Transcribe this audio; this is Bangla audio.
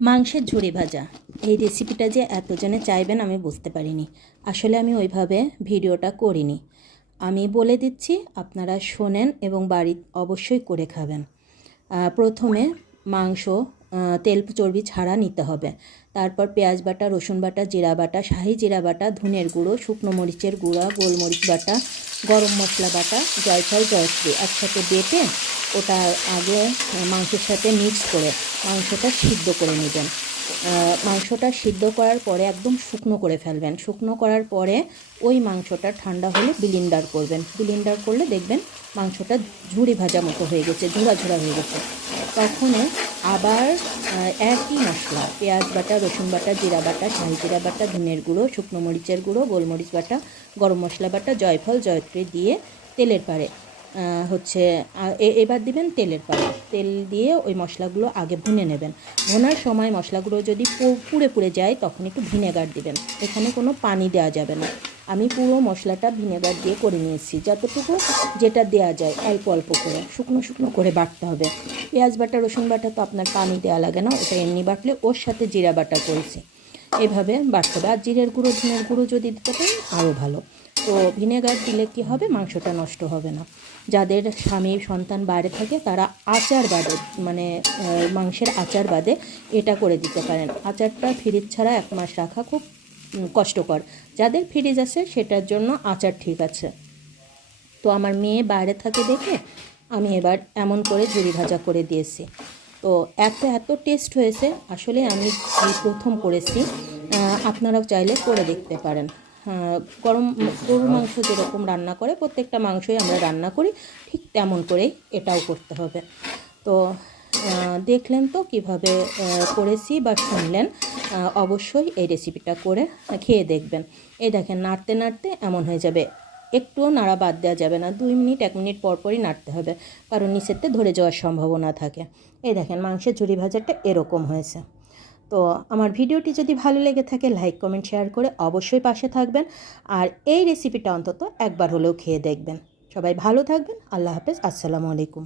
মাংসের ঝুড়ি ভাজা। এই রেসিপিটা যে এতজনে চাইবেন আমি বুঝতে পারিনি। আসলে আমি ওইভাবে ভিডিওটা করিনি। আমি বলে দিচ্ছি, আপনারা শোনেন এবং বাড়ি অবশ্যই করে খাবেন। প্রথমে মাংস তেল চর্বি ছাড়া নিতে হবে। তারপর পেঁয়াজ বাটা, রসুন বাটা, জিরা বাটা, শাহি জিরা বাটা, ধনের গুঁড়ো, শুকনো মরিচের গুঁড়া, গোলমরিচ বাটা, গরম মশলা বাটা, জয়ফল জয়ত্রী একসাথে বেটে ওটা আগে মাংসের সাথে মিক্স করে, মাংসটা সিদ্ধ করে নেবেন। মাংসটা সিদ্ধ করার পরে একদম শুকনো করে ফেলবেন। শুকনো করার পরে ওই মাংসটা ঠান্ডা হলে বিলিন্ডার করবেন। বিলিন্ডার করলে দেখবেন মাংসটা ঝুড়ি ভাজা মতো হয়ে গেছে, ঝুড়া ঝুড়া হয়ে গেছে। তখন আবার একই মশলা, পেঁয়াজ বাটা, রসুন বাটা, জিরা বাটা, শাহি জিরা বাটা, ধনের গুঁড়ো, শুকনো মরিচের গুঁড়ো, গোলমরিচ বাটা, গরম মশলা বাটা, জয়ফল, জয়ত্রী দিয়ে তেলের পারে হচ্ছে এবার দিবেন তেলের পারে তেল দিয়ে ওই মশলাগুলো আগে ভুনে নেবেন। ভোনার সময় মশলাগুলো যদি পুড়ে পুড়ে যায়, তখন একটু ভিনেগার দিবেন। এখানে কোনো পানি দেওয়া যাবে না। আমি পুরো মশলাটা ভিনেগার দিয়ে করে নিয়েছি। যতটুকু যেটা দেওয়া যায়, অল্প অল্প করে, শুকনো শুকনো করে বাটতে হবে। পেঁয়াজ বাটা, রসুন বাটা তো আপনার পানি দেওয়া লাগে না, ওটা এমনি বাটলে ওর সাথে জিরা বাটা করেছি। এভাবে বাটতে হবে। আর জিরের গুঁড়ো, ধনের গুঁড়ো যদি দিতে পারেন, আরও ভালো। তো ভিনেগার দিলে কি হবে? মাংসটা নষ্ট হবে না। যাদের স্বামী, সন্তান বাইরে থাকে, তারা আচার বাদে মানে মাংসের আচার বাদে এটা করে দিতে পারেন। আচারটা ফ্রিজ ছাড়া এক মাস রাখা খুব কষ্টকর। যাদের ফ্রিজ আছে, সেটার জন্য আচার ঠিক আছে। তো আমার মেয়ে বাইরে থাকে দেখে আমি এবার এমন করে ঝুড়ি ভাজা করে দিয়েছি। তো এত এত টেস্ট হয়েছে। আসলে আমি প্রথম করেছি। আপনারাও চাইলে করে দেখতে পারেন। গরম, গরুর মাংস যেরকম রান্না করে, প্রত্যেকটা মাংসই আমরা রান্না করি, ঠিক তেমন করেই এটাও করতে হবে। তো দেখলেন তো কীভাবে করেছি বা শুনলেন অবশ্যই এই রেসিপিটা করে খেয়ে দেখবেন। এই দেখেন, নাড়তে নাড়তে এমন হয়ে যাবে। একটুও নাড়া বাদ দেওয়া যাবে না, দুই মিনিট, এক মিনিট পর পরই নাড়তে হবে, কারণ নিচেতে ধরে যাওয়ার সম্ভাবনা থাকে। এই দেখেন, মাংসের ঝুড়ি ভাজাটা এরকম হয়েছে। তো আমার ভিডিওটি যদি ভালো লেগে থাকে, লাইক, কমেন্ট, শেয়ার করে অবশ্যই পাশে থাকবেন। আর এই রেসিপিটা অন্তত একবার হলেও খেয়ে দেখবেন। সবাই ভালো থাকবেন। আল্লাহ হাফেজ। আসসালামু আলাইকুম।